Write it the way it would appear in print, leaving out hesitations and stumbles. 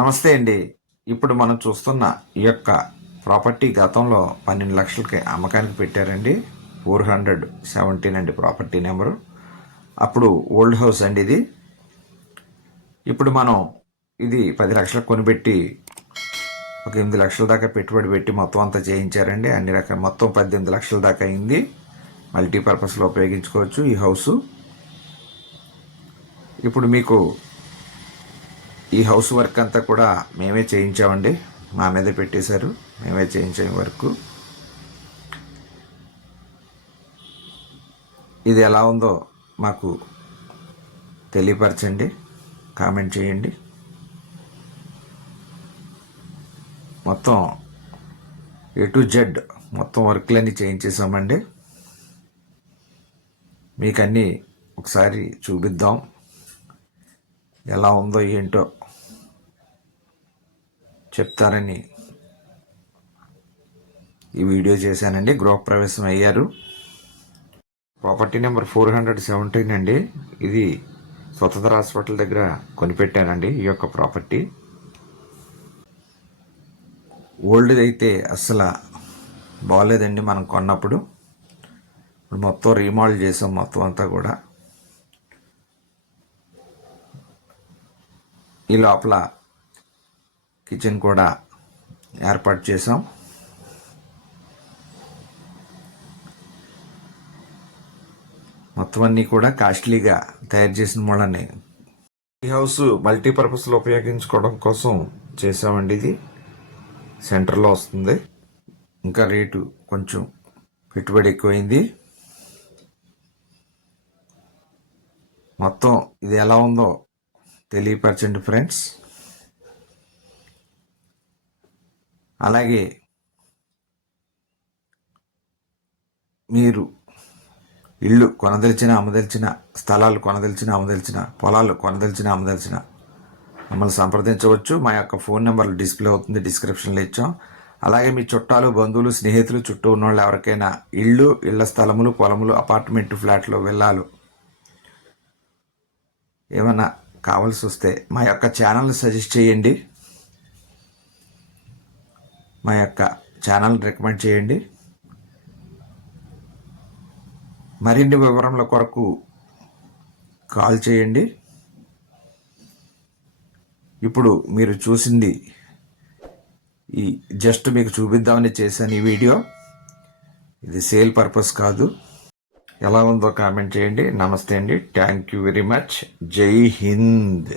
నమస్తే అండి. ఇప్పుడు మనం చూస్తున్న ఈ యొక్క ప్రాపర్టీ గతంలో 12 లక్షలకి అమ్మకానికి పెట్టారండి. 417 అండి ప్రాపర్టీ నెంబరు. అప్పుడు ఓల్డ్ హౌస్ అండి ఇది. ఇప్పుడు మనం ఇది 10 లక్షలకు కొనిపెట్టి ఒక 8 లక్షల దాకా పెట్టుబడి పెట్టి మొత్తం అంతా చేయించారండి. అన్ని రకాల మొత్తం 18 లక్షల దాకా అయింది. మల్టీపర్పస్లో ఉపయోగించుకోవచ్చు ఈ హౌసు. ఇప్పుడు మీకు ఈ హౌస్ వర్క్ అంతా కూడా మేమే చేయించామండి. మా మీదే పెట్టేశారు, మేమే చేయించాం వర్క్. ఇది ఎలా ఉందో మాకు తెలియపరచండి, కామెంట్ చేయండి. మొత్తం A to Z మొత్తం వర్క్లన్నీ చేయించేసామండి. మీకు అన్నీ ఒకసారి చూపిద్దాం, ఎలా ఉందో ఏంటో చెప్తారని ఈ వీడియో చేశానండి. గృహప్రవేశం అయ్యారు. ప్రాపర్టీ నెంబర్ 417 అండి. ఇది స్వతంత్ర హాస్పిటల్ దగ్గర కొనిపెట్టానండి ఈ యొక్క ప్రాపర్టీ. ఓల్డ్ అయితే అస్సలు బాగోలేదండి మనం కొన్నప్పుడు. ఇప్పుడు మొత్తం రీమోడల్ చేసాం మొత్తం అంతా కూడా. ఈ లోపల కిచెన్ కూడా ఏర్పాటు చేసాం. మొత్తం అన్నీ కూడా కాస్ట్లీగా తయారు చేసిన మూలనే ఈ హౌస్ మల్టీపర్పస్లో ఉపయోగించుకోవడం కోసం చేసామండి. ఇది సెంటర్లో వస్తుంది. ఇంకా రేటు కొంచెం పెట్టుబడి ఎక్కువైంది. మొత్తం ఇది ఎలా ఉందో తెలియపరచండి ఫ్రెండ్స్. అలాగే మీరు ఇళ్ళు కొనదలిచిన, అమ్మదలిచిన, స్థలాలు కొనదలిచిన, అమ్మదలిచిన, పొలాలు కొనదలిచిన, అమ్మదలిచిన మమ్మల్ని సంప్రదించవచ్చు. మా యొక్క ఫోన్ నెంబర్లు డిస్ప్లే అవుతుంది, డిస్క్రిప్షన్లో ఇచ్చాం. అలాగే మీ చుట్టాలు, బంధువులు, స్నేహితులు, చుట్టూ ఉన్న వాళ్ళు ఎవరికైనా ఇళ్ళు, ఇళ్ల స్థలములు, పొలములు, అపార్ట్మెంట్, ఫ్లాట్లు, విల్లాలు ఏమన్నా కావాల్సి వస్తే మా యొక్క ఛానల్ని సజెస్ట్ చేయండి. మా యొక్క ఛానల్ని రికమెండ్ చేయండి. మరిన్ని వివరముల కొరకు కాల్ చేయండి. ఇప్పుడు మీరు చూసింది ఈ జస్ట్ మీకు చూపిద్దామని చేశాను ఈ వీడియో. ఇది సేల్ పర్పస్ కాదు. ఎలా ఉందో కామెంట్ చేయండి. నమస్తే అండి. Thank you very much. జై హింద్.